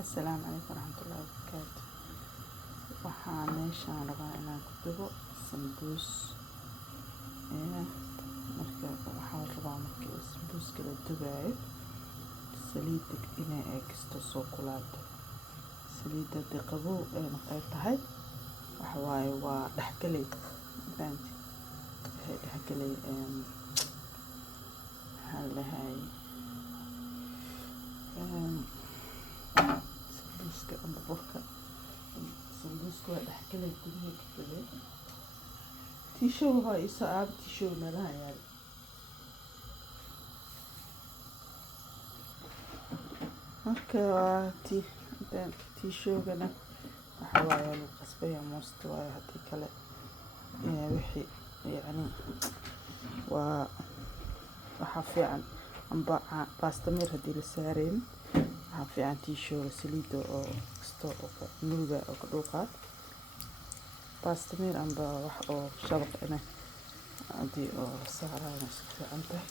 السلام عليكم ورحمة الله وبركاته. waxaan meeshaan rabaa inaan ku dubo sambuus marka waxaan rabaa markii sambuuska la dubayo saliidda inay eegsto soo kulaato saliidda qabow ay tahay waxa waaye waa dhexgalay baanti dhexgalay halahay sambuuska ama burka sambuuska waa dhexgalay gudaha ka galay tishow ha isa aab tishow meelaha yaal marka tishowgana waxa waaye lagu qasbaya moosta waaye haddii kale wixii yacni waa waxa fiican amba baastamir haddii la saareen waxaa fiican tishowga saliidda oo kasto oo nuuga oo ka dhuuqaa baastamir amba wax oo shabaq ina haddii oo saaraan iska fiican tahay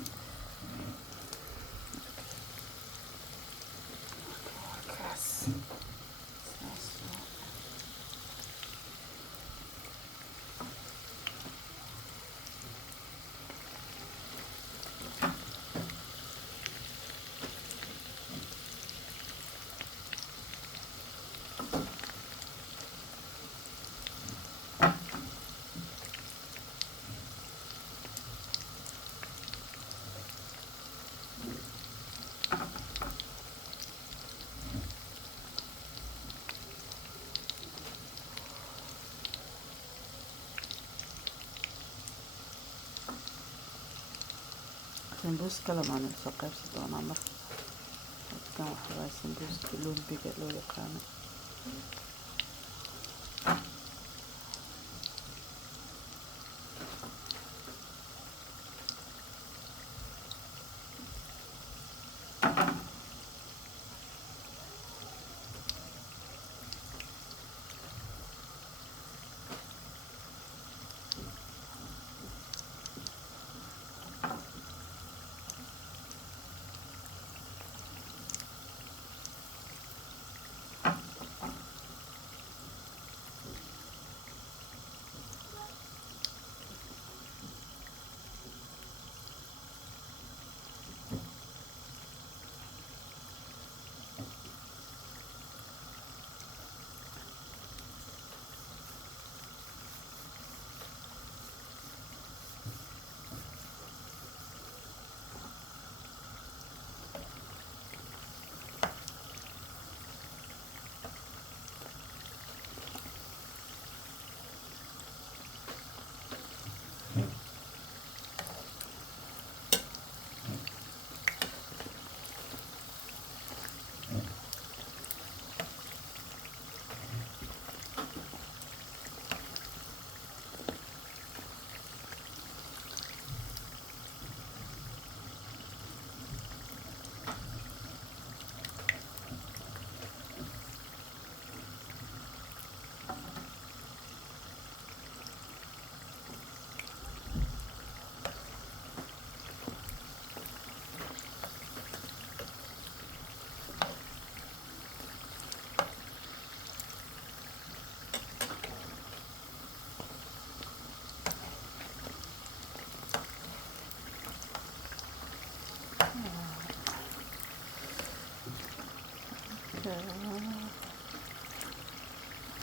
sambuuska lamaana soo qaybsan doonaa marka halkan waxa waaye sambuuska lumbiga loo yaqaano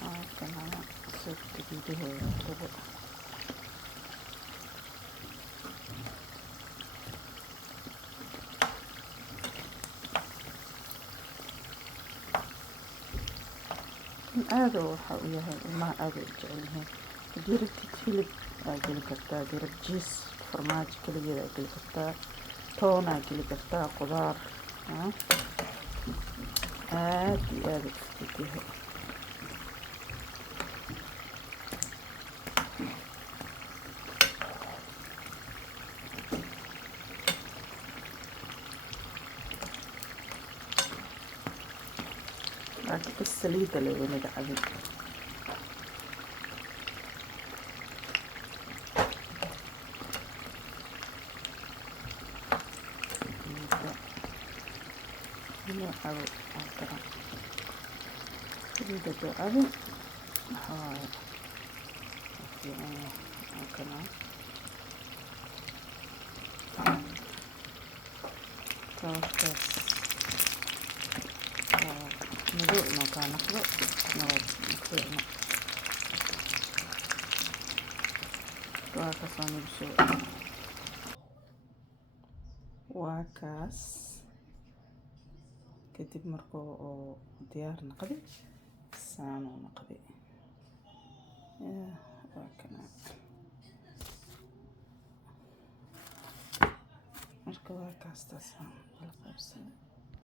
halkan ana soo gudaheeda dubo aad waxa uu yahay ilmaha aad u jecel yihiin haddii rabtid hilib waa geli kartaa haddii rabtid jiis farmaajo keligeed aa geli kartaa toon aa geli kartaa qudaar aad iyo aad u fudud yahay laakiin bas saliidda la wanaga cabin inuu cabo oo daran saliida doo cabin waxaa waaye fiican kana kalarkaas madow inuu kaa noqdo nabad fiicno waa kasoo nibsho waa kaas kadib markuu oo diyaar noqday saanuu noqday waa kana marka waa kaas taas la qaybsaday